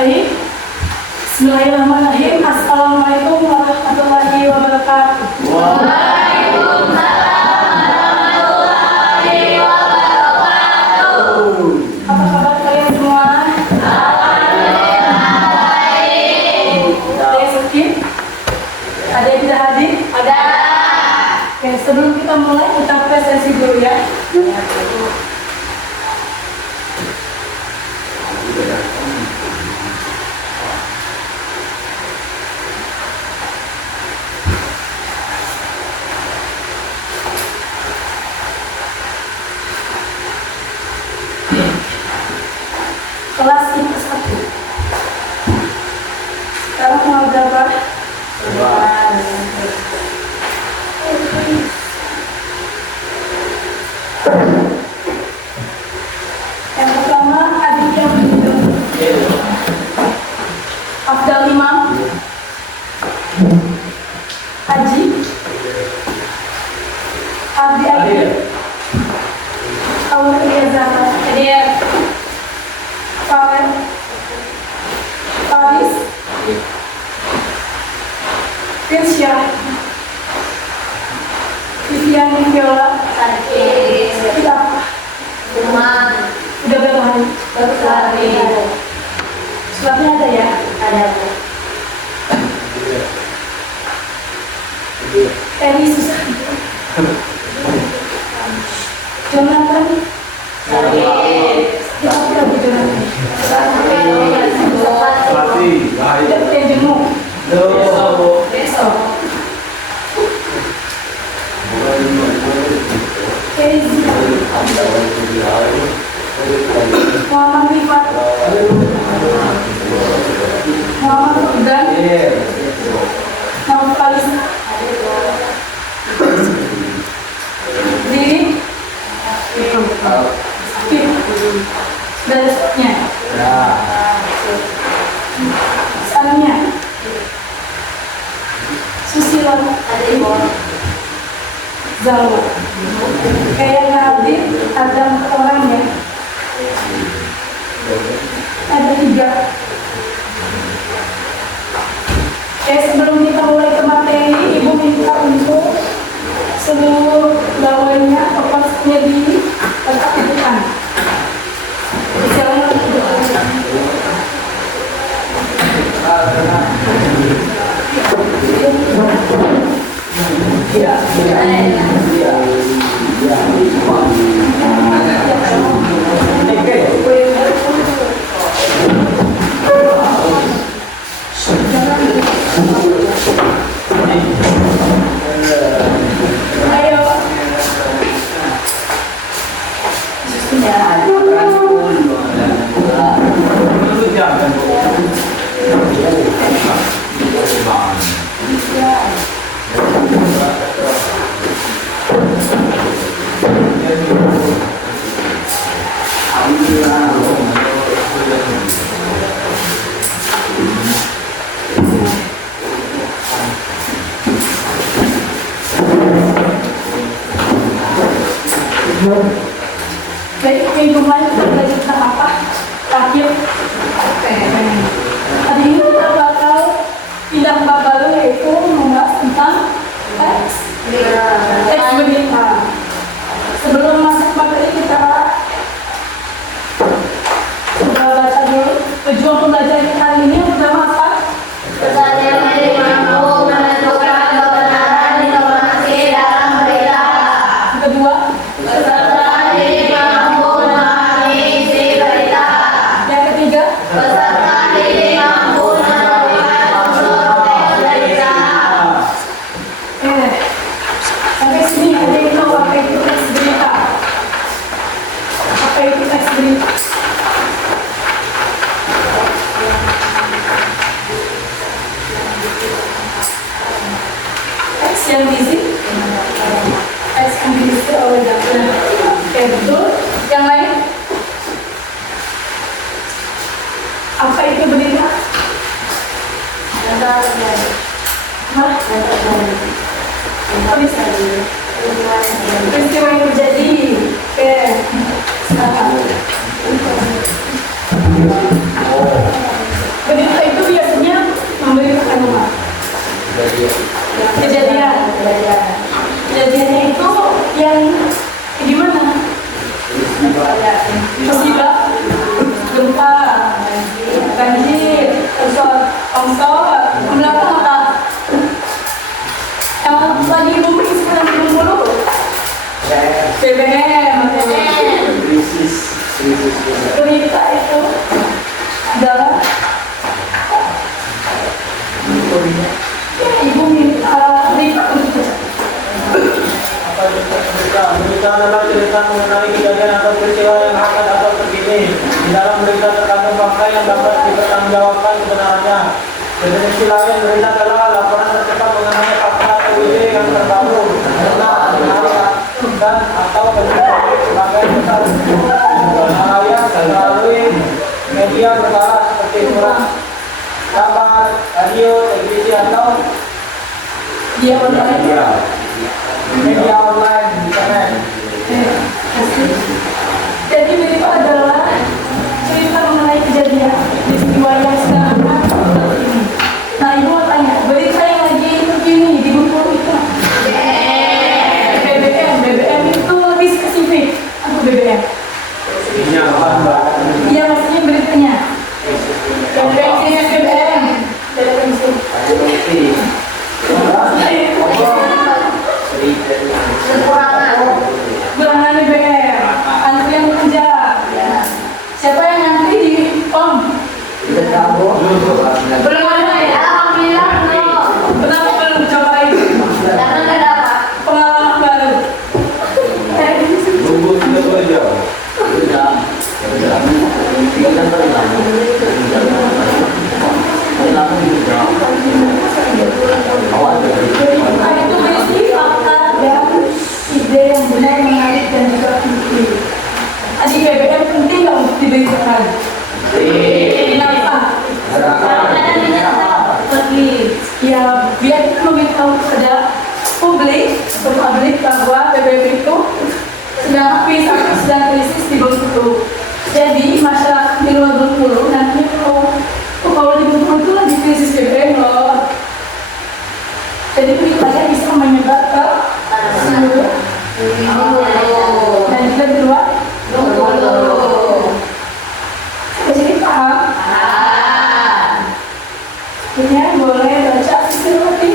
Baik. Bismillahirrahmanirrahim. Assalamualaikum warahmatullahi wabarakatuh. Waalaikumsalam warahmatullahi wabarakatuh. Apa kabar kalian semua? Alhamdulillah baik. Ada yang sakit? Ada yang tidak hadir? Ada. Oke, sebelum kita mulai, kita presentasi dulu ya. Kelas IPA 1. Sekarang mau berapa? Yang pertama, adik yang hidup. Afdal Imam, Haji, Abdi Adi, Aulia Zahra, Hadir, Farel, Faris, Firsya, Vivian Viola, Sakit. kita Rumah. udah berapa hari? Bersari. Suratnya ada ya? Ada. Eri susah. Jonathan, Sakit. kita Bu Jonathan. Udah yang jenguk. Besok. Kezi, Muhammad Rifat, Muhammad Udan, Muhammad Falis, Riri, Skip, dan stoknya. Salnya, Susilo, Zawa. Kayak hadir ada 4 orang ya. Ada 3. Sebelum kita mulai ke materi, Ibu minta untuk seluruh pegawainya kopasnya di tempat ikutan. Misalnya ayo. Baik, minggu lalu kita belajar tentang apa? Terakhir, hari ini kita bakal pindah bab baru, yaitu membahas tentang teks berita. Sebelum masuk materi, kita coba baca dulu. Tujuan pembelajaran kita hari ini yang pertama apa? Pesannya mampu menentukan kebenaran informasi dalam berita. Yang kedua, Peserta didik mampu memahami isi berita. yang ketiga, Peserta didik mampu menemukan unsur teks berita. sampai sini ada yang tahu apa itu teks berita? Apa itu teks berita? Teks yang diisi? Teks yang diisi oleh dosen. Oke, betul. Yang lain? Apa itu berita? Hah? Apa bisa? Peristiwa yang terjadi. Oke. Salah. Kejadian. Kejadiannya itu yang gimana? Musibah, gempa, banjir, longsor, belakang apa? Yang lagi booming sekarang dulu. BBM. Berita itu adalah ibu minta berita untuk berita adalah cerita mengenai kejadian atau peristiwa yang akan atau terkini. Di dalam berita terkandung fakta yang dapat dipertanggungjawabkan kebenarannya. Definisi lain berita adalah laporan tercepat mengenai fakta atau ide yang terbaru, benar, menarik, dan atau bentuk sebagai besar raya melalui media berbalas seperti surat, kabar, radio, televisi atau dia online. media online, internet. Jadi berita adalah cerita mengenai kejadian peristiwa yang sedang terjadi. Nah, ibu mau tanya, berita yang lagi terkini di Bengkulu itu BBM itu lebih spesifik. Apa BBM? Iya, maksudnya beritanya. BBM. Kekurangan BBM, antrian kerja. Siapa yang ngantri di POM? Belum ada ya? Alhamdulillah belum. Kenapa belum cobain? Karena nggak dapat. Pengalaman baru. Itu berisi fakta dan ide yang benar, menarik dan juga penting. Tadi BBM penting nggak untuk diberitakan? Kenapa? Ya, biar kita memberitahu kepada publik bahwa BBM itu sedang habis atau sedang krisis di Bengkulu. Jadi masyarakat di luar Bengkulu nanti kalau di Bengkulu itu lagi krisis BBM loh. Jadi beritanya bisa menyebar ke seluruh dan juga di luar Bengkulu. Jadi paham? Punya boleh baca seperti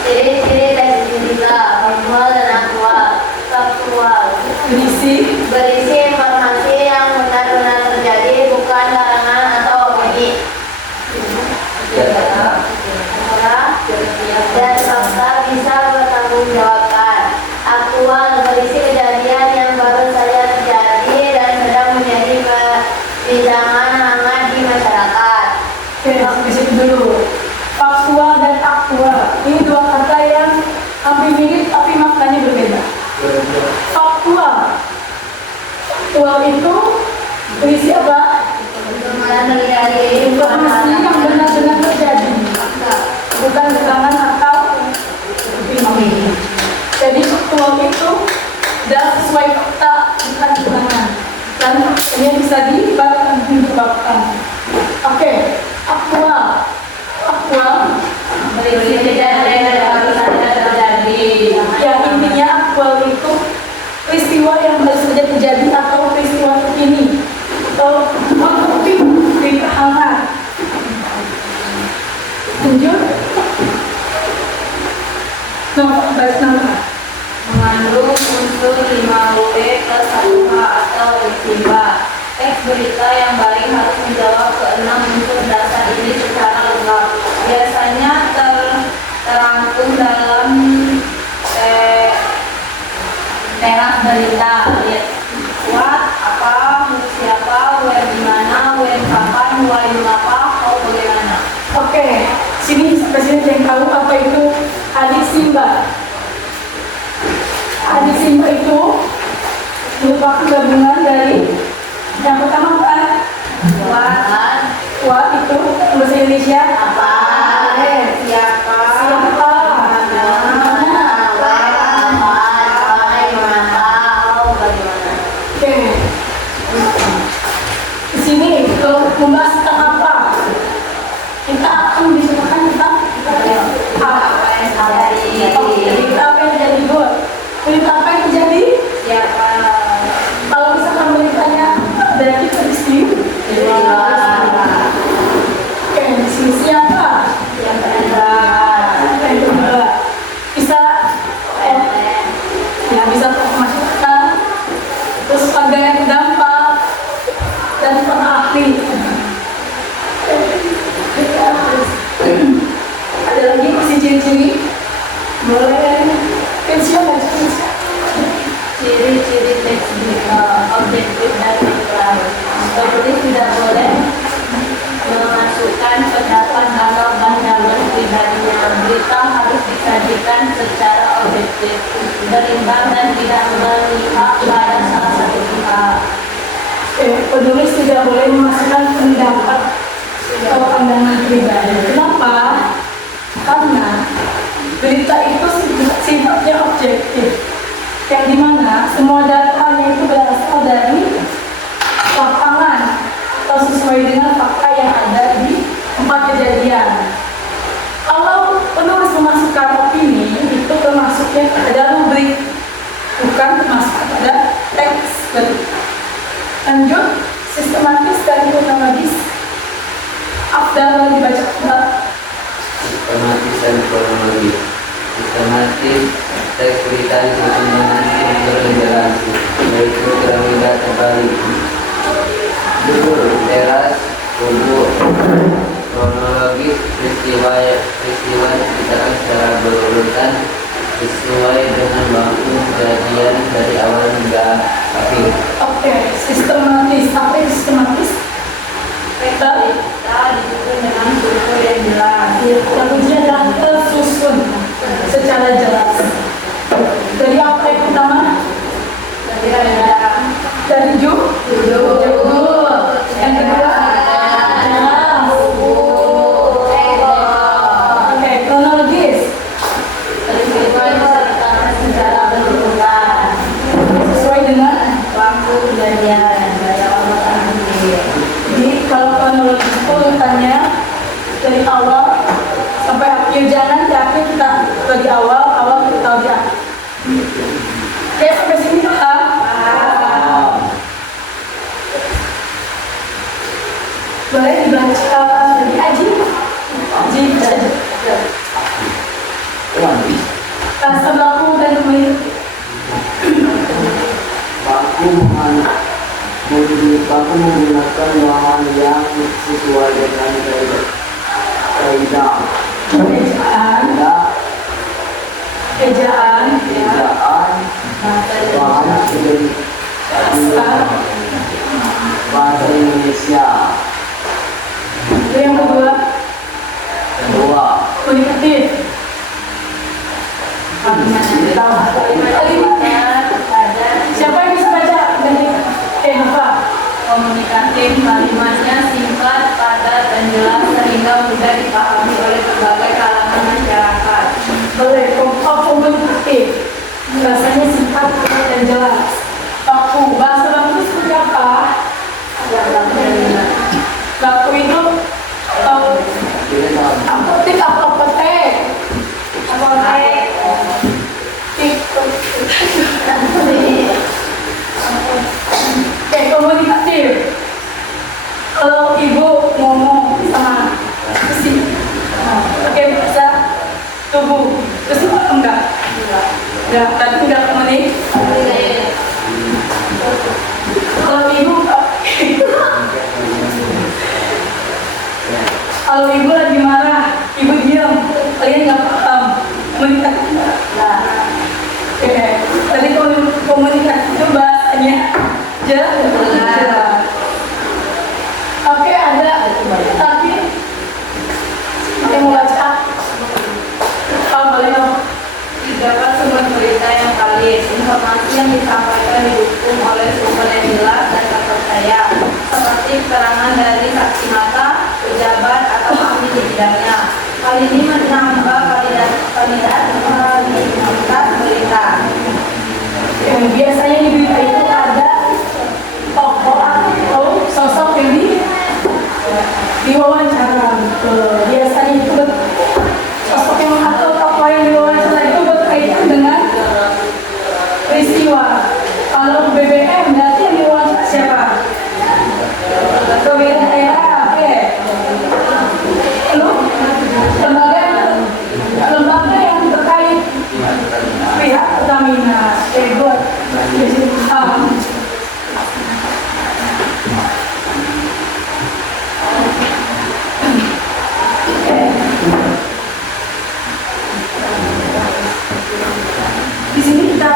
Ciri-ciri dari cerita formal dan aktual. Faktual berisi informasi yang benar-benar terjadi, bukan karangan atau opini. Dan fakta bisa bertanggungjawabkan. Aktual berisi kejadian yang baru saja terjadi dan sedang menjadi perbincangan hangat di masyarakat. Oke, di situ dulu. Faktual dan aktual. Ini dua kata yang hampir mirip tapi maknanya berbeda. Faktual. Faktual itu berisi apa? Informasi yang benar-benar terjadi. Bukan keterangan atau opini. Jadi faktual itu adalah sesuai fakta, bukan keterangan. Dan ini bisa dibuktikan. Oke, aktual. Berisi kejadian yang baru saja terjadi. Ya, intinya aktual itu peristiwa yang baru saja terjadi atau peristiwa terkini atau topik berita hangat. Lanjut. Nama. Mengandung unsur 5W plus 1H atau peristiwa. Teks berita yang baik harus menjawab ke-6 unsur dasar ini secara lengkap. Biasanya terangkum dalam teras berita. What, apa, siapa, where di mana, when kapan, why mengapa, how bagaimana. Oke, sini presiden yang tahu apa itu adik Simba. Adik Simba itu merupakan gabungan dari yang pertama kan What itu bahasa Indonesia Apa, siapa, Oke. Di sini kalau membahas tentang apa, kita akan membicarakan tentang Boleh. Siapa? Ciri-ciri teks berita objektif dan netral. Penulis tidak boleh memasukkan pendapat atau pandangan pribadinya. Berita harus disajikan secara objektif, berimbang dan tidak memihak pada salah satu pihak. Penulis tidak boleh memasukkan pendapat atau pandangan pribadi. Kenapa? Karena berita itu sifatnya objektif, yang dimana semua datanya itu berasal dari lapangan atau sesuai dengan fakta yang ada di tempat kejadian. Kalau penulis memasukkan opini, itu termasuknya pada rubrik, bukan termasuk pada teks. Lanjut, sistematis dan kronologis. Afdal dibaca Mbak. Sistematis dan kronologis. Sistematis teks berita disusun dengan struktur yang jelas, yaitu piramida terbalik, teras, kubu. Kronologis, peristiwa diceritakan secara berurutan sesuai dengan waktu kejadian dari awal hingga akhir. Oke, sistematis. Apa yang sistematis? Berita disusun dengan struktur yang jelas. Lagunya adalah tersusun secara jelas. Dari apa yang pertama? Dari judul. Yang kedua, jelas. Oke, kronologis. Peristiwa diceritakan secara berurutan Sesuai dengan. waktu kejadian dari awal sampai akhir. Jadi kalau kronologis itu urutannya dari awal sampai akhir, jangan di akhir kita dari awal kita tahu di akhir. Oke, sampai sini paham? Boleh dibaca dari Aji bisa aja. Rasa baku dan memiliki. Baku menggunakan bahan yang sesuai dengan kaidah Ejaan, bahan dari bahasa Indonesia. itu yang kedua, komunikatif. Kalimatnya ada Siapa yang bisa baca dari apa? komunikatif, kalimatnya singkat, padat, dan jelas sehingga mudah dipahami oleh berbagai kalangan masyarakat. Boleh, komunikatif. Bahasanya singkat dan jelas. Baku, bahasa baku seperti apa? Baku itu apotek apa apotek? Apotek. Oke, komunikatif. Kalau ibu ngomong sama si pakai bahasa tubuh, terus apa enggak? Enggak, tapi enggak komunikatif. Kalau ibu kalau ibu lagi marah, ibu diam, kalian nggak paham komunikasi enggak? Oke, tadi komunikasi itu bahasanya jelas. Oke, ada tapi yang mau baca boleh dong. Terdapat sumber berita yang valid. Informasi yang disampaikan didukung oleh sumber yang jelas dan terpercaya, seperti keterangan dari saksi mata, pejabat, atau ahli di bidangnya. Hal ini menambah validitas berita. Biasanya di berita itu ada tokoh atau sosok yang diwawancara. Biasanya itu sosok yang atau tokoh yang diwawancara itu berkaitan dengan peristiwa. Kalau BBM berarti yang diwawancara siapa? Ketua daerah, oke. Lu lembaga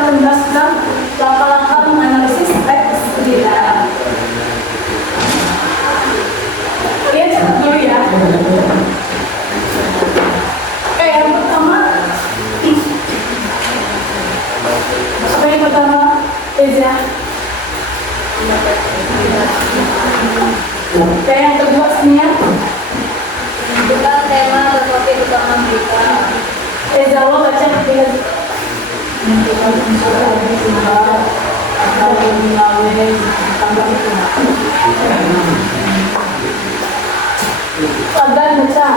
menjelaskan langkah-langkah menganalisis teks berita. Kalian catat dulu ya. Oke, yang pertama, apa yang pertama, Eza? Oke, yang kedua, Senia. Bukan tema atau topik utama berita. Eza, lo baca ketiga. Padan baca.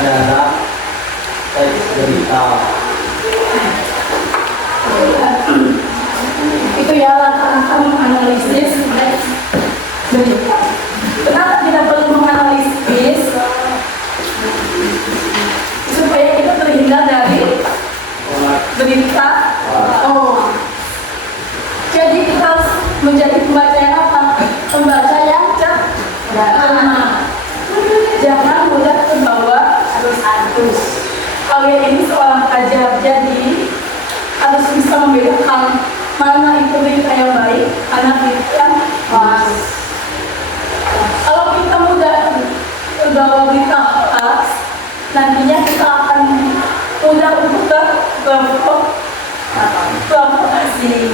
Dalam teks berita. Itu ya langkah-langkah menganalisis teks berita. Kenapa kita perlu menganalisis? Supaya kita terhindar dari berita. Oh, jadi kita harus menjadi pembaca yang apa? Pembaca yang cerdas. Jangan mudah terbawa arus. Kalian ini seorang pelajar, jadi harus bisa membedakan mana itu berita yang baik, mana berita yang hoax. Kalau kita mudah terbawa berita hoax, nantinya kita akan mudah untuk terprovokasi.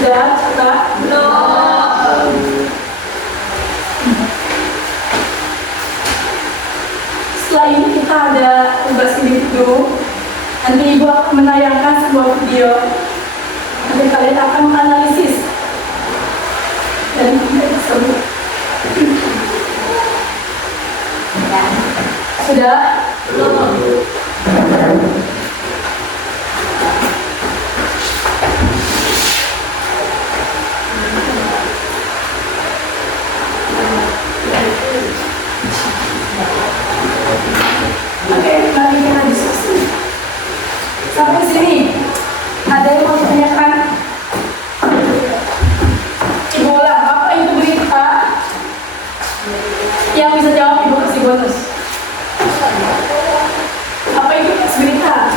Sudah, sudah. Setelah ini kita ada tugas individu. Nanti ibu akan menayangkan sebuah video. Nanti kalian akan menganalisis dari video tersebut. Sudah? Oke, mari kita diskusi. Sampai sini, ada yang mau ditanyakan? Ibu ulang, apa itu berita? Yang bisa jawab ibu kasih bonus. Apa itu berita?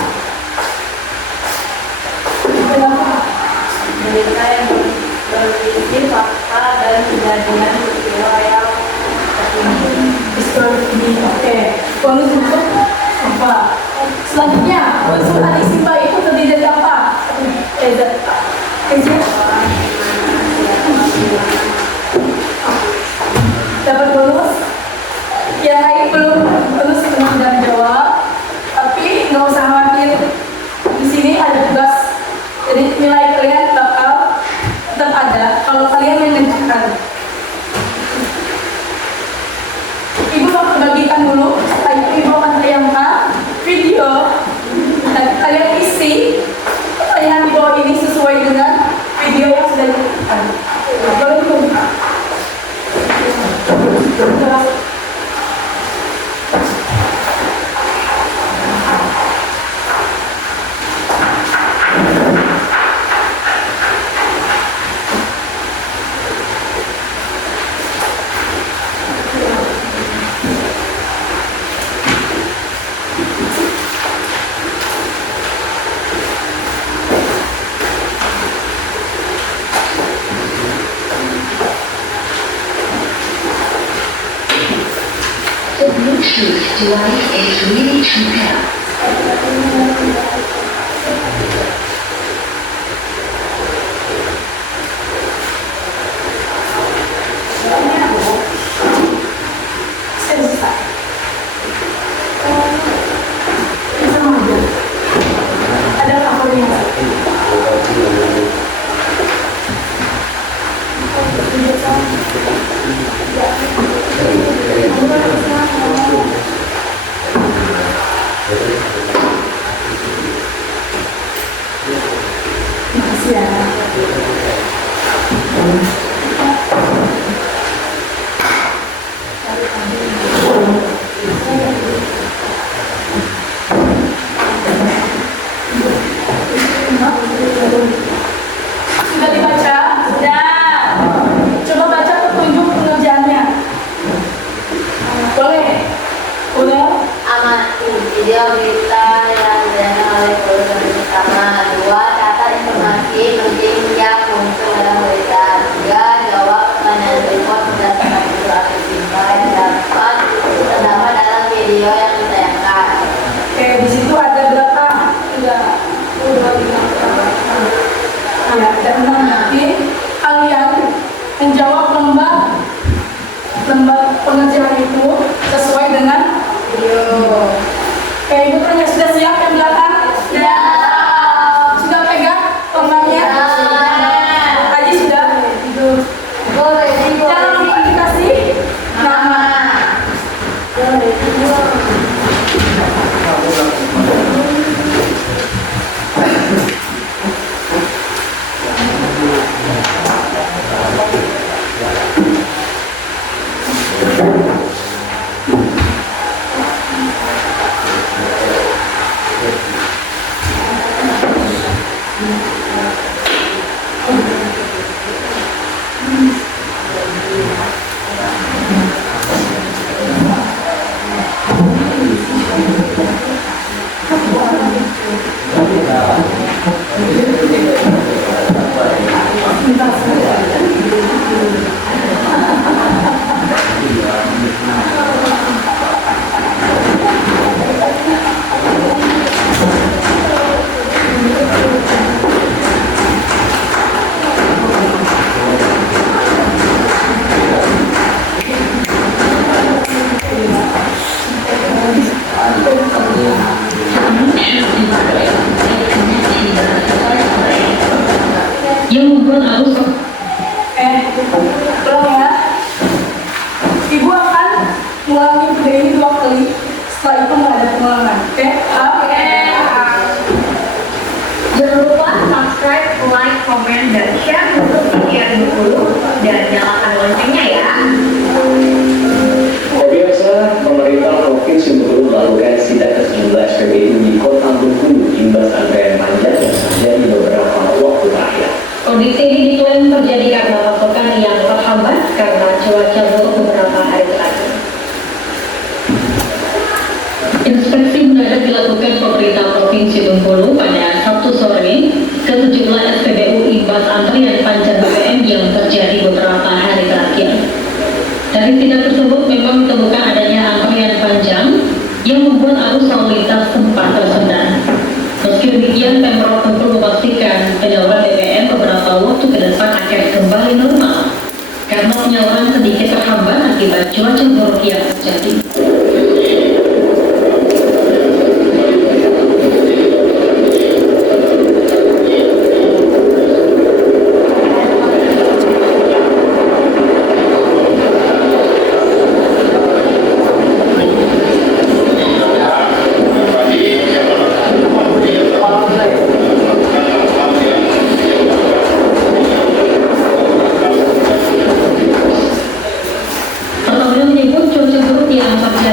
Kenapa? Berita yang berisi fakta dan kejadian peristiwa yang terjadi. Ini, oke. Bonus untuk apa? Selanjutnya, unsur adisipa itu terdiri dari apa? Dapat bonus? Yang lain belum bonus sudah jawab, tapi nggak usah khawatir. Di sini ada tugas, jadi nilai kalian bakal tetap ada kalau kalian mengerjakan. Ibu mau bagikan dulu, setelah itu ibu akan tayangkan video dan kalian isi pertanyaan di bawah ini sesuai dengan video yang sudah dilakukan. Boleh dibuka? The Bluetooth device is ready to pair. Selesai. Bisa maju. Ada favoritnya. Makasih ya. Sudah dibaca? Sudah. Ya, dan nanti kalian menjawab lembar pengerjaan itu sesuai dengan video. Oke, ibu tanya sudah siap yang belakang? Ya. Sudah pegang lembarnya? Haji sudah? Boleh, Jangan lupa dikasih nama. Yang membuat arus Tolong ya. Ibu akan mengulangi video ini 2 kali. Setelah itu nggak ada pengulangan. Oke? Jangan lupa subscribe, like, komen, dan share untuk video dulu dan nyalakan loncengnya ya. Pemirsa, pemerintah Provinsi Bengkulu melakukan sidak ke sejumlah SPBU di Kota Bengkulu imbas antrean panjang yang terjadi beberapa waktu terakhir. Kondisi ini diklaim terjadi karena pasokan yang terhambat karena cuaca buruk beberapa hari terakhir. Inspeksi mendadak dilakukan pemerintah Provinsi Bengkulu pada Sabtu sore ke sejumlah SPBU imbas antrian panjang BBM yang terjadi beberapa hari terakhir. Dari sidak tersebut memang ditemukan adanya antrian panjang yang membuat arus lalu lintas sempat tersendat. Meski demikian, Pemprov Bengkulu memastikan penyaluran BBM beberapa waktu ke depan akan kembali normal karena penyaluran sedikit terhambat akibat cuaca buruk yang terjadi. Pertamina menyebut cuaca buruk yang terjadi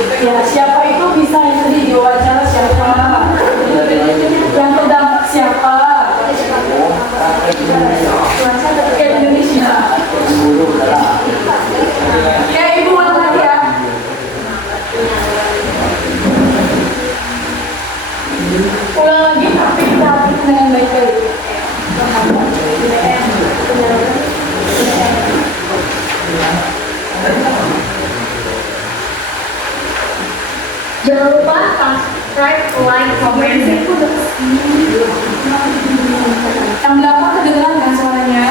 Ya, siapa itu bisa yang tadi diwawancara siapa? Yang terdampak siapa? Ke Indonesia. Ya, Ibu ulang lagi ya. Ulang lagi tapi kita harus dengan baik-baik. Jangan lupa subscribe, like, comment, Yang belakang kedengeran kan suaranya?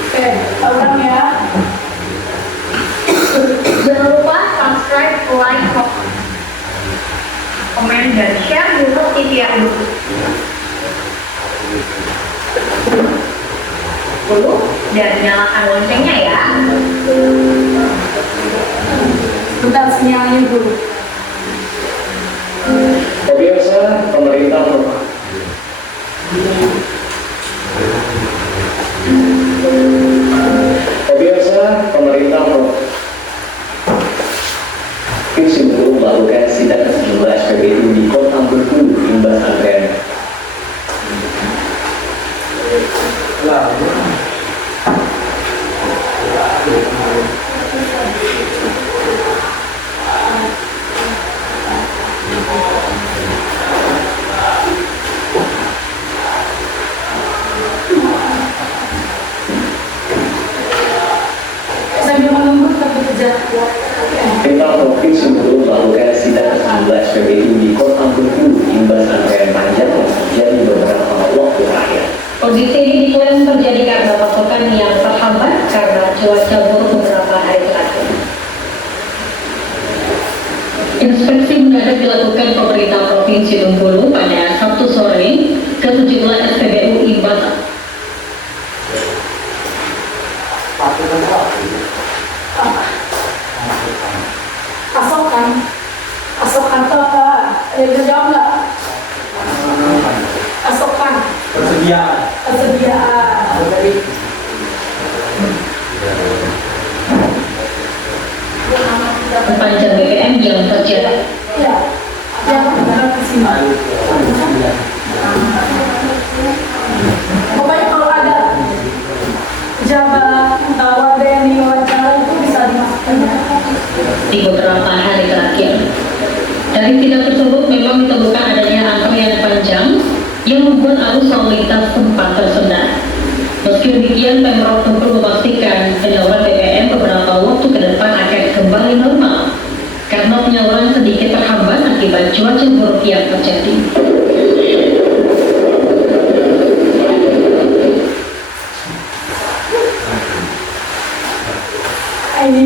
Oke, ulang ya. jangan lupa subscribe, like, komen, dan share YouTube TV dulu. Dan nyalakan loncengnya ya. Bentar sinyalnya dulu. Pemirsa, pemerintah Provinsi Bengkulu melakukan sidak ke sejumlah SPBU di Kota Bengkulu imbas antrean. Sambil menunggu tetap bekerja. Pemerintah Provinsi Bengkulu melakukan sidak ke sejumlah SPBU di Kota Bengkulu imbas antrean panjang yang terjadi beberapa waktu terakhir. Kondisi ini diklaim terjadi karena pasokan yang terhambat karena cuaca buruk beberapa hari terakhir. Inspeksi mendadak dilakukan pemerintah Provinsi Bengkulu pada Sabtu sore ke sejumlah SPBU imbas Pasokan itu apa? Bisa jawab nggak? Pasokan, persediaan. panjang BBM yang terjadi. Ya, yang benar ke sini. Pokoknya kalau ada pejabat atau warga yang diwawancara itu bisa dimasukkan. Di beberapa hari terakhir. Dari sidak tersebut memang ditemukan adanya antrian panjang yang membuat arus lalu lintas sempat tersendat. Meski demikian, Pemprov Bengkulu memastikan penyaluran BBM beberapa waktu ke depan akan kembali normal karena penyaluran sedikit terhambat akibat cuaca buruk yang terjadi. Ini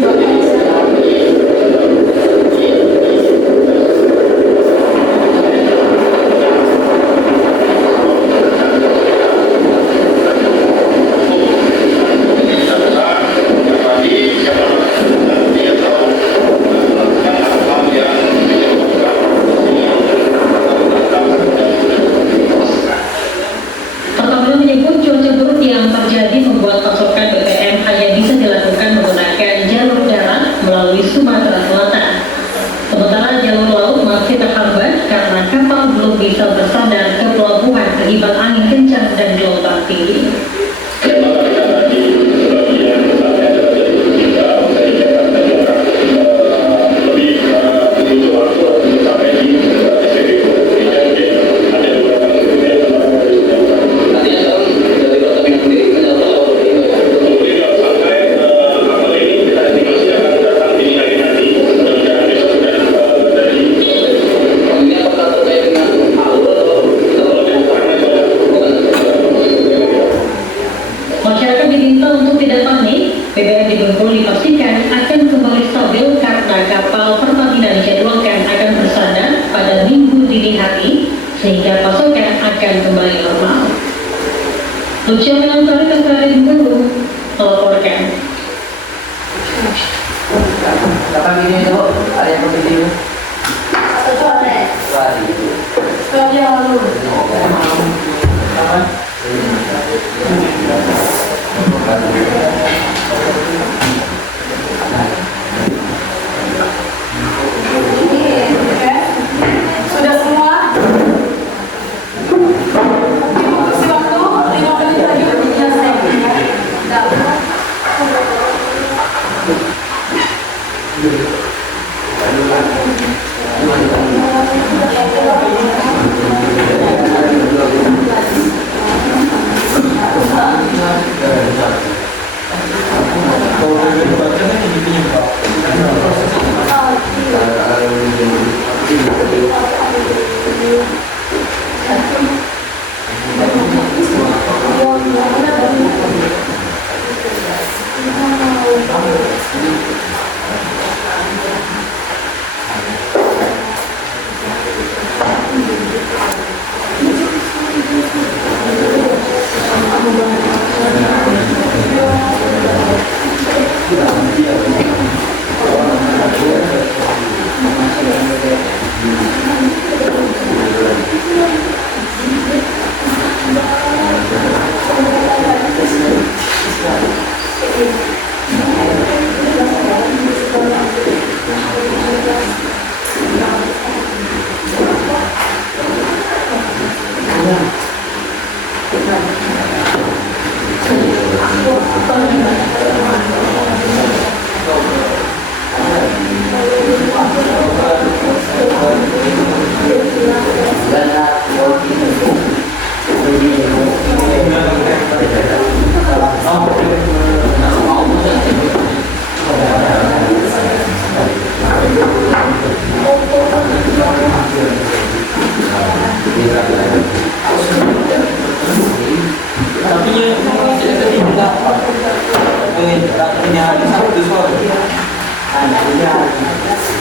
Pertamina menyebut cuaca buruk yang terjadi membuat pasokan BBM hanya bisa dilakukan menggunakan jalur darat melalui Sumatera Selatan. Sementara jalur laut masih terhambat karena kapal belum bisa bersandar ke pelabuhan akibat angin kencang dan gelombang tinggi. Masyarakat diminta untuk tidak panik. BBM di Bengkulu dipastikan akan kembali stabil karena kapal Pertamina dijadwalkan akan bersandar pada Minggu dini hari sehingga pasokan akan kembali normal. Lucia Menantari dari Bengkulu melaporkan. Kapan gini itu? Ada yang begitu? Satu sore. hari? Sebab yang lalu. Oke. Sudah semua? Ibu kasih waktu 5 menit lagi untuk menyelesaikan ya.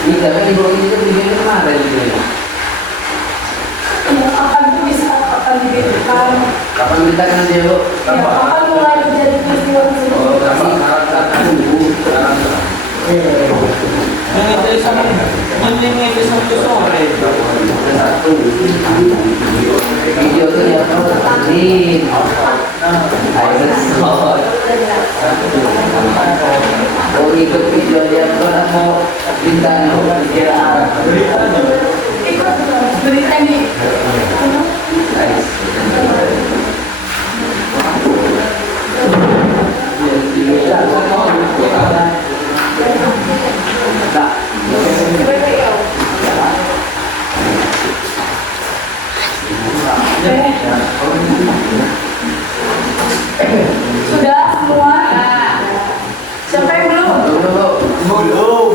Ini tapi di bawah itu begini kemarin ini. Akan bisa akan diberikan. Kapan kita kan dia bu? Ya, akan mulai menjadi peristiwa tersebut. Oh, kapan dulu? Yang itu sama itu satu sore. Satu. Video tuh yang ini. Ayo besok. Oh ikut video dia pernah mau bintang kira. Ikut berita ini. Sudah semua? Siapa yang belum? Belum.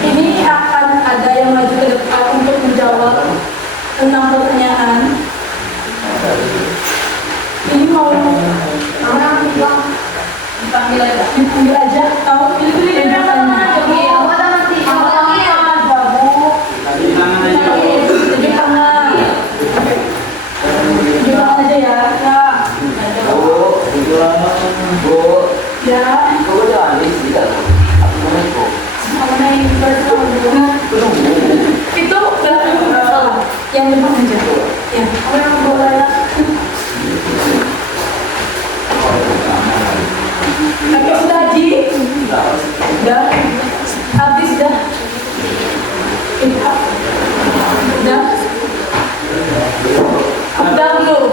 Ini akan ada yang maju ke depan untuk menjawab 6 pertanyaan. Ini mau orang dipanggil aja. Dipanggil aja. Tahu pilih-pilih dari pertanyaan. Tunjuk tangan. Tunjuk tangan aja ya. Ya. Itu yang depan aja. Ya. Orang boleh. Oke, sudah Haji? Sudah. Habis sudah. Sudah. Abdal dulu.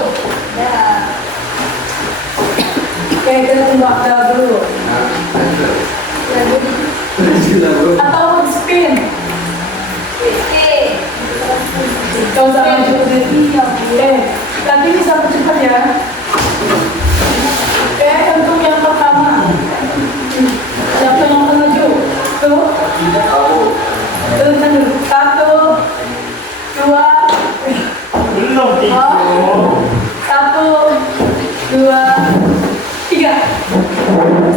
Oke, kita tunggu Abdal dulu. Atau spin. Kau sama juga. Tapi bisa cepat ya. Oke, untuk yang pertama. Siapa yang menuju? Tuh. Tuh, 1, 2. Belum. 1, 2, 3.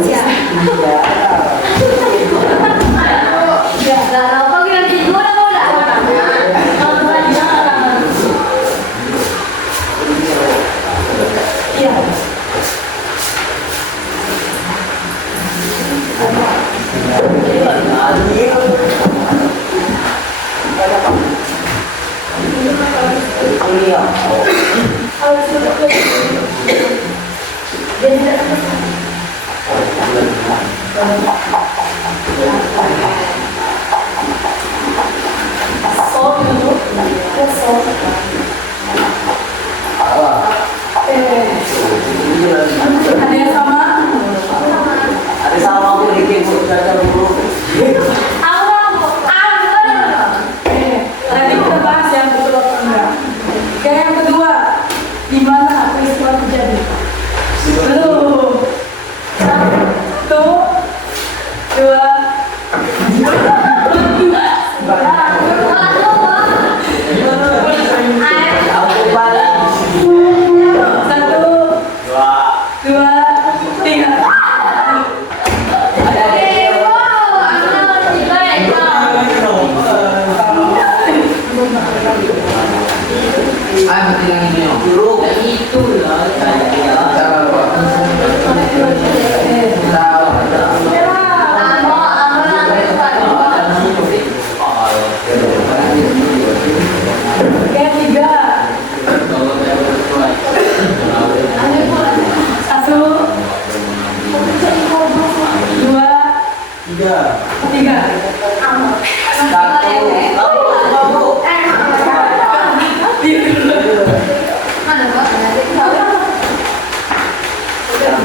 Ya.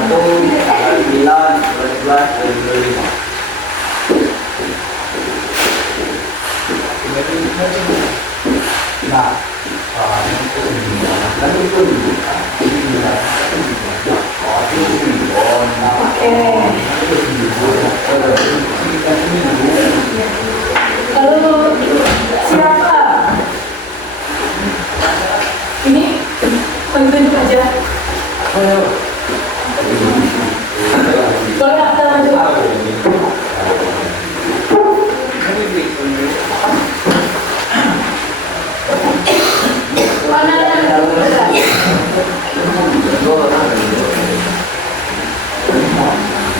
tanggal 9, 11, 2025. Nah, Lalu siapa? Ini tunjuk aja. Boleh akta maju.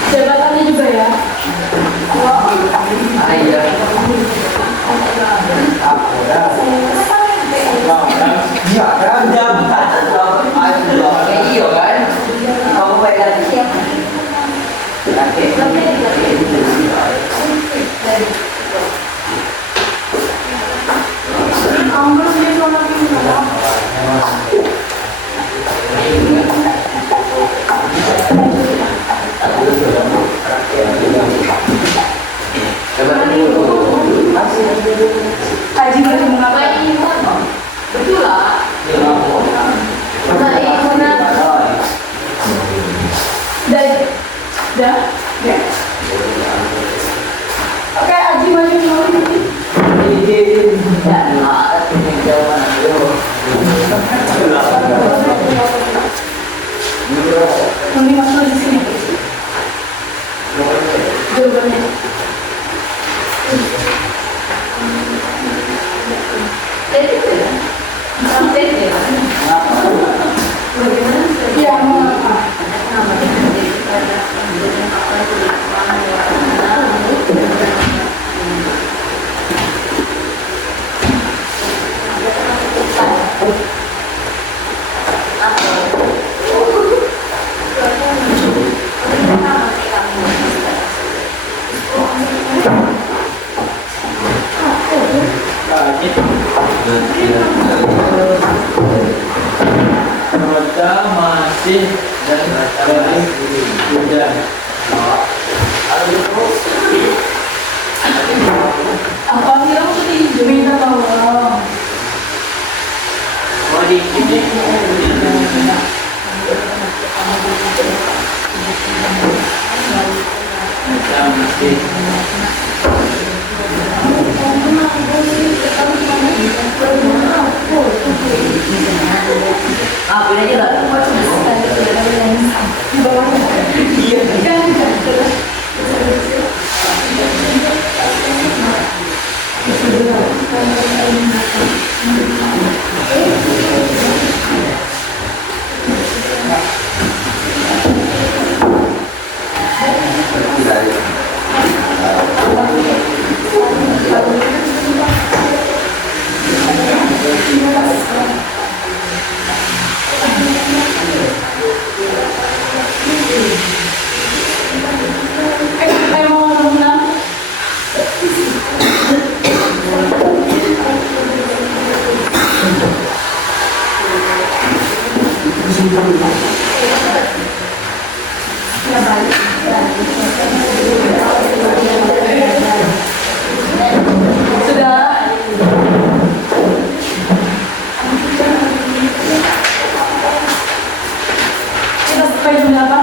Jabatannya juga ya. Iya. Iya kan jam. Iya kan? Kamu baik lagi siapa? Haji baru mengapa? Betul lah. Dah. Oke, Haji maju dulu. Ini masuk di sini. Jawabannya. Iya, mengapa? Cuaca masih dan dari hujan. Apa bilang tadi? Minta tolong. Mau dikit masih. Apa ini aja lah? Di bawahnya. Iya. Kan. Mau ngomong. Sudah. Kita sampai jam berapa?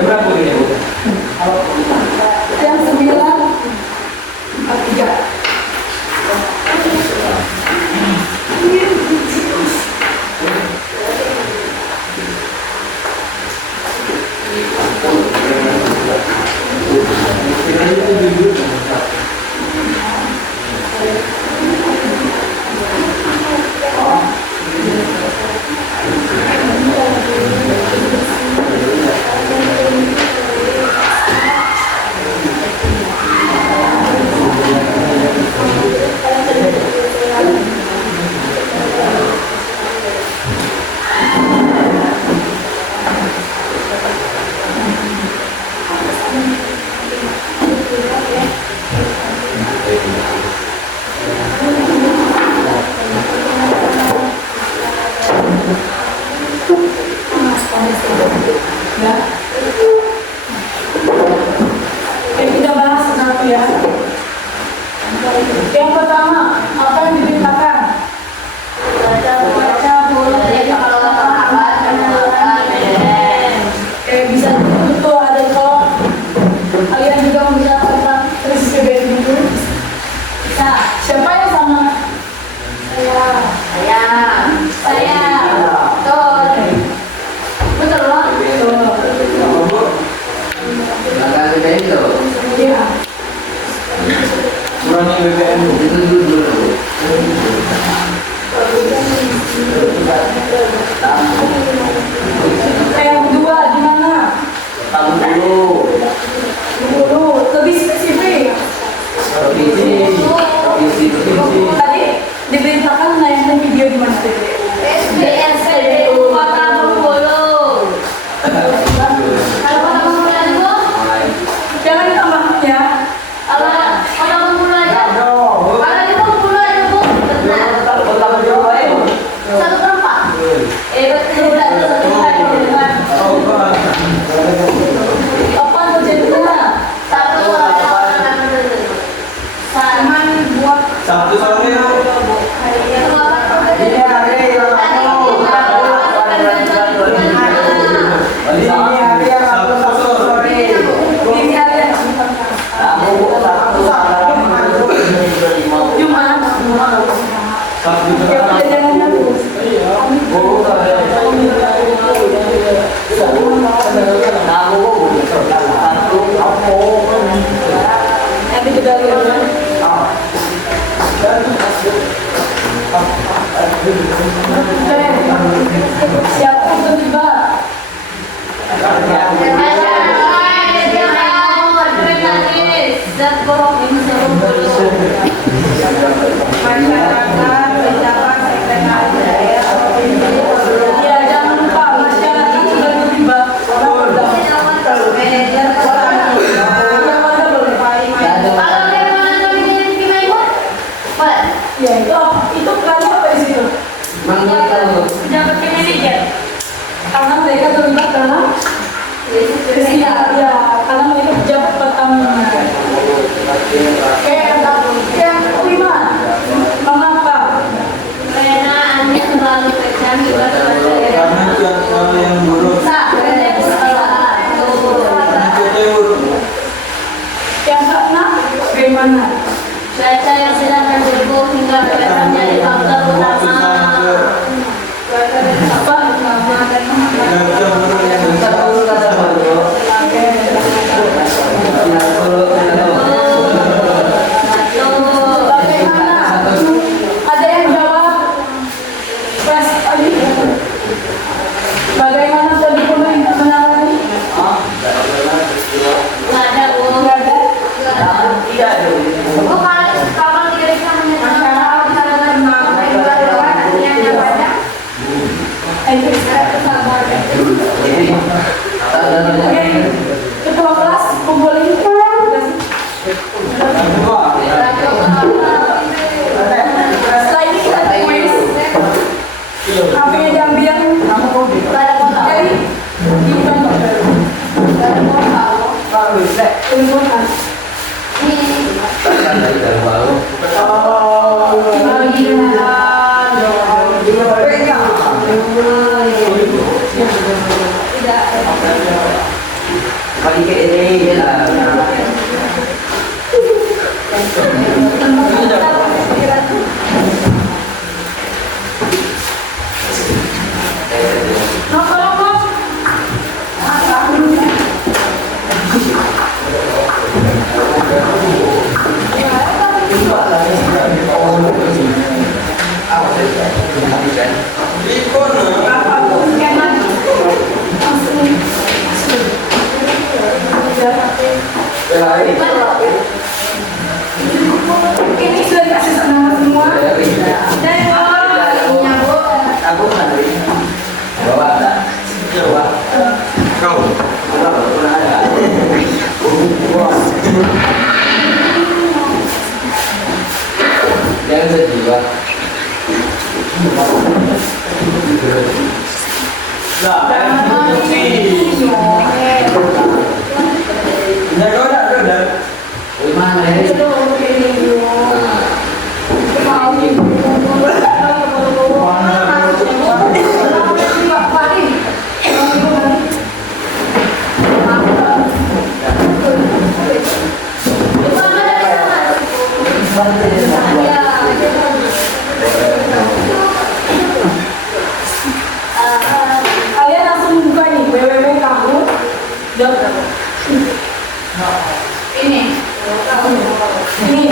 Berapa ini, Bu? Jam 9.43. kurangi BBM. Itu dulu. Yang kedua di mana? Tahun dulu. Dulu lebih spesifik. Provinsi. Tadi diberitakan menayangkan video di mana tadi? SPBU Kota Bengkulu. Kalau Kota Bengkulu itu, Jangan ditambah ya. kalau Kota Bengkulu aja, kalau di Bengkulu aja Bu, satu tempat. Betul, Apa terjadinya? satu Saman buat Sabtu sore. Ini ada Jumat. Sabtu Ya udah jangan nangis. Nanti juga lihat. Siapa untuk tiba? Ya jangan lupa masyarakat sudah tiba. Ya itu perannya apa di situ? Pejabat manajer. Karena mereka terlibat dalam ya karena mereka pejabat pertamina. Yang kelima, mengapa? Karena Anda terlalu kejam buat Karena cuaca yang buruk. Karena cuaca yang buruk. Yang keenam, bagaimana? Cuaca yang sedang mendukung hingga cuaca menjadi faktor utama. Apa? Cuaca buruk yang Bagaimana? Ada yang jawab? Pas tadi. Bagaimana tadi pemerintah menangani? Nggak ada Bu. Nggak ada. Bu, kalau kira-kira Oke, ketua kelas kumpulin. Setelah ini kita kuis. Apa yang diambil? Jadi, gimana? Lingkungan. Ini sudah dikasih nama semua. Dan Jangan sedih, Pak. Gimana ya? kalian langsung buka nih www.kamu.com. ini. Ini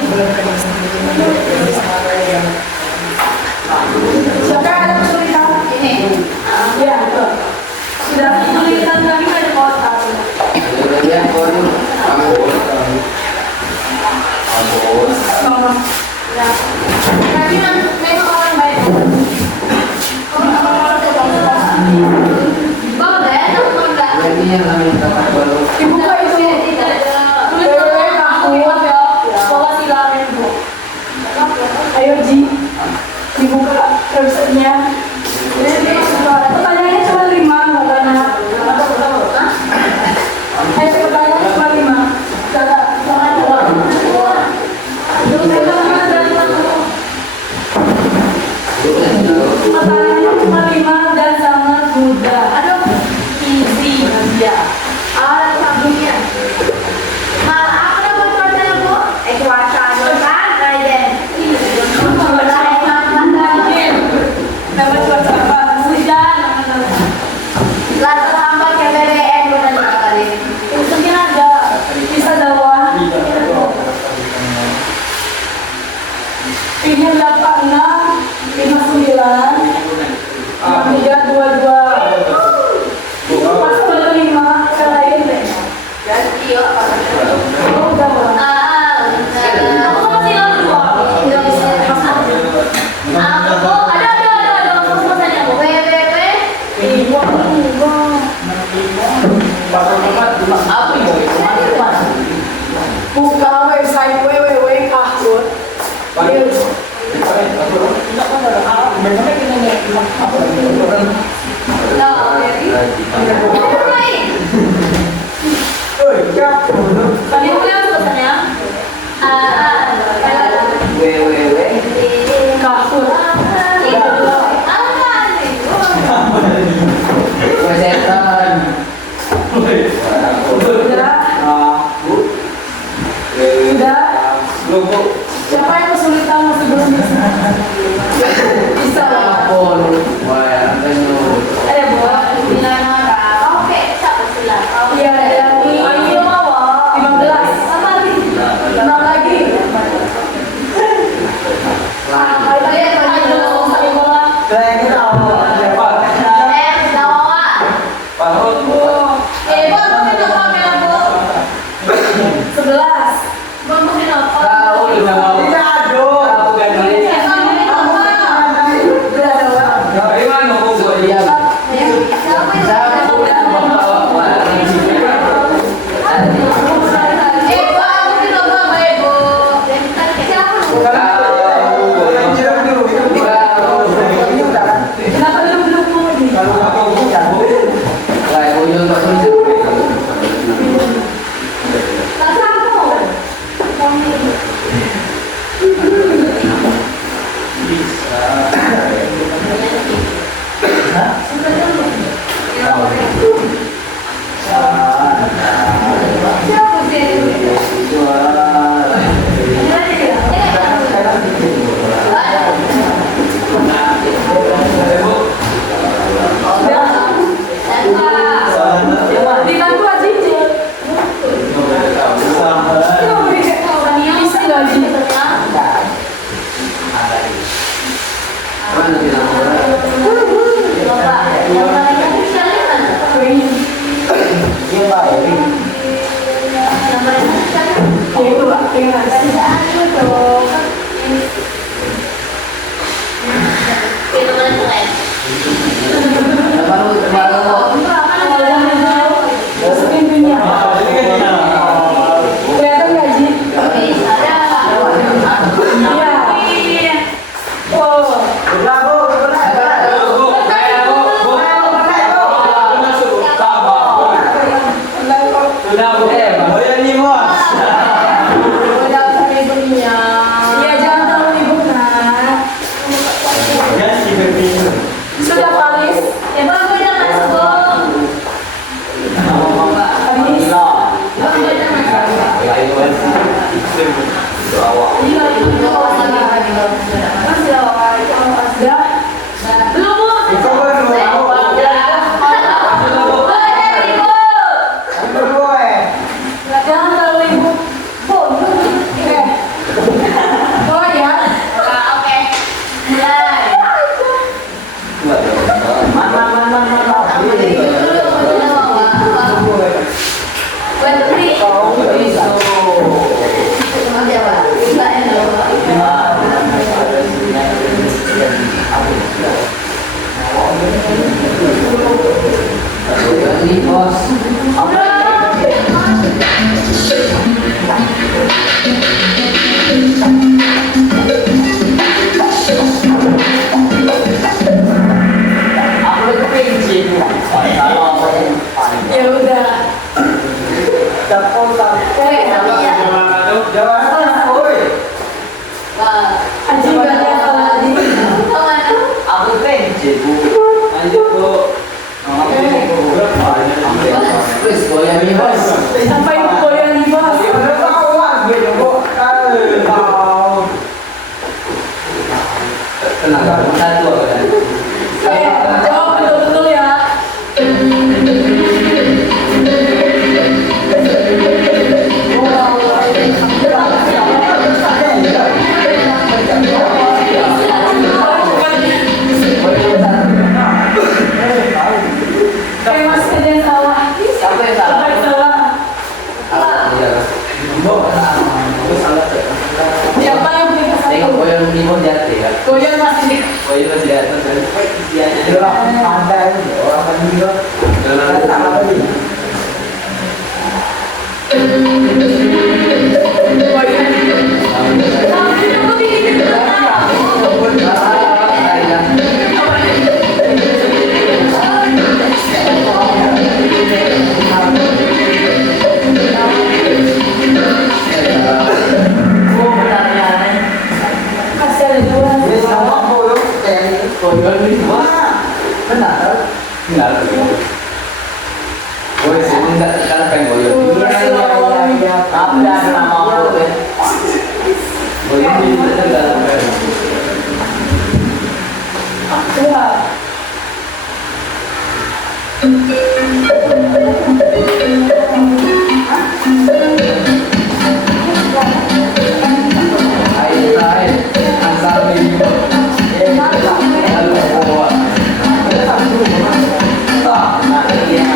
Mama. Kami memang orang baik. Boleh, enggak? Ini yang namanya kamar baru. Dibuka itu. Wewe takut ya. Sekolah silakan Bu. Ayo Ji. Dibuka websitenya. Pertanyaannya cuma 5, bukan anak. Ayo pertanyaannya cuma 5. Jangan jawab. Pertanyaannya cuma 5 dan sangat mudah. Aduh, easy aja. Sabunnya. Maaf, apa cuacanya Bu? Cuacanya kan, Raiden. Nama cuaca apa? Hujan. Lalu lambat ya BBM bukan kali. Mungkin ada. Bisa dakwah. Ini 86, 59, 63, 22. Pas ke 5, ke lain deh. Iya, Oh, dakwah. aku masih lalu 2. Aku ada maksudnya Bu. BBM. Iya, enggak. Buka website www.kahut. Kahut. Kesetan. Udah. Siapa yang kesulitan sebelum bisa? Bisa lah. Apol. Wah, tanya. Ada buah. Oke, siapa silang? Iya, dari 15. 6 lagi. Kenapa duduk-duduk mulu nih? Lah, ibu nyuruh Pak Sunil. Dibantu Aji. Bisa nggak Aji? Mana bilang Ya itu Pak, terima kasih. Sepintunya. Kelihatan nggak Ji? Iya. Oh. Iya, jangan terlalu ribut nak. Sudah Paris? Jangan terlalu ribut. Oh ya. Menteri. bos. Aku lagi kepincin. Kalau apa yang paling. Ya udah. Telepon sampai. Jangan, oi. Aji nggak ada salah Aji. Aku kepincin. Lanjut Bu. Terus goyang nih bos. Sampai goyang nih bos. Udah tahu lagi dong, kok. Tahu. Tenang, satu kan. Jawab betul-betul ya. Kayak masih ada yang salah. Siapa yang salah? Siapa yang salah? Iya. Siapa yang beri Tengok kesalahan? goyang nih bos jatuh ya. Goyang masih. Goyang masih di atas kan. Itulah ada ini orang tadi juga. Ada salah tadi. Goyang. Tapi aku tidak tahu. Masih ada dua. Ini sama aku yuk. Goyang nih bos. Benar. Enggak. Goyang sih enggak kan pengen goyang. Tapi ada nama aku deh. Goyang ini enggak pengen. Dua. Air, asal ini. Lalu bawa. Nah, iya.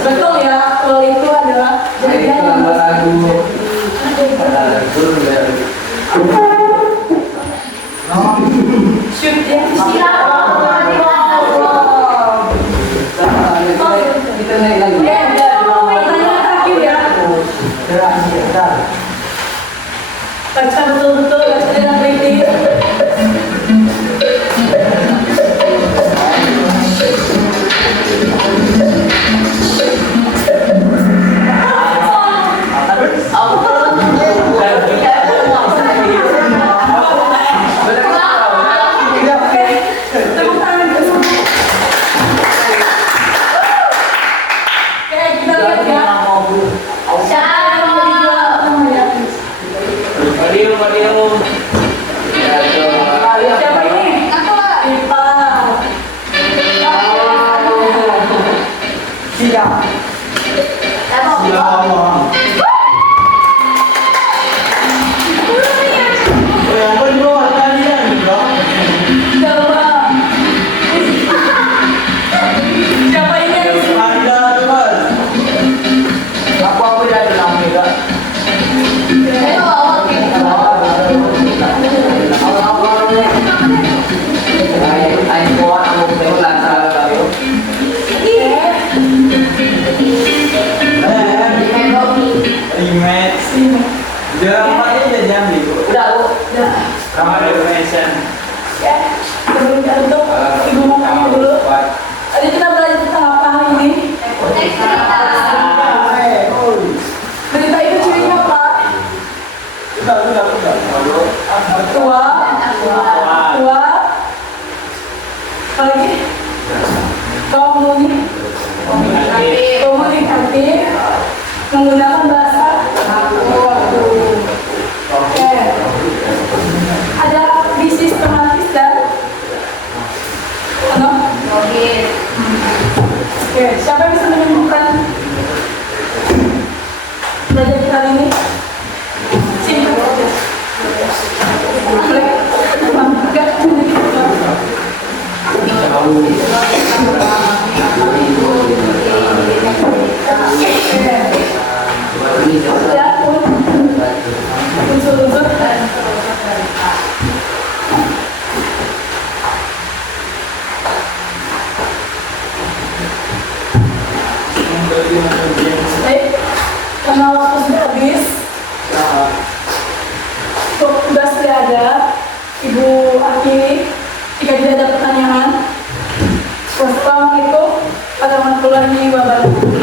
Betul ya, kalau itu adalah Air itu tambah lagu. Lagu dari shoot ya. kita naik lagi. Pertanyaan terakhir ya. Baca betul-betul, baca dengan teliti. Tepuk tangan dulu. Oke, kita lihat ya. Siapa yang jadi juara namanya? Mario. Siapa ini? Ipa. Siap. Yang kedua kalian dong. Siapa? Siapa ini? Anda bos. Apa ya dinamika? Air kuat aku pelan salah. Image. Jarang pakai jajan gitu. Udah aku. Kamar donation. Ya, sebelum kita tutup, ibu mau tanya dulu. Tadi kita belajar tentang apa hari ini? Berita itu cirinya apa? Udah. Tua, tua, apa lagi? Komunikatif, menggunakan bahasa Oke. Ada di sistematis dan ano? Oke, siapa yang bisa menyembuhkan belajar kita hari ini? Sini. Unsur-unsur Wassalamualaikum warahmatullahi wabarakatuh.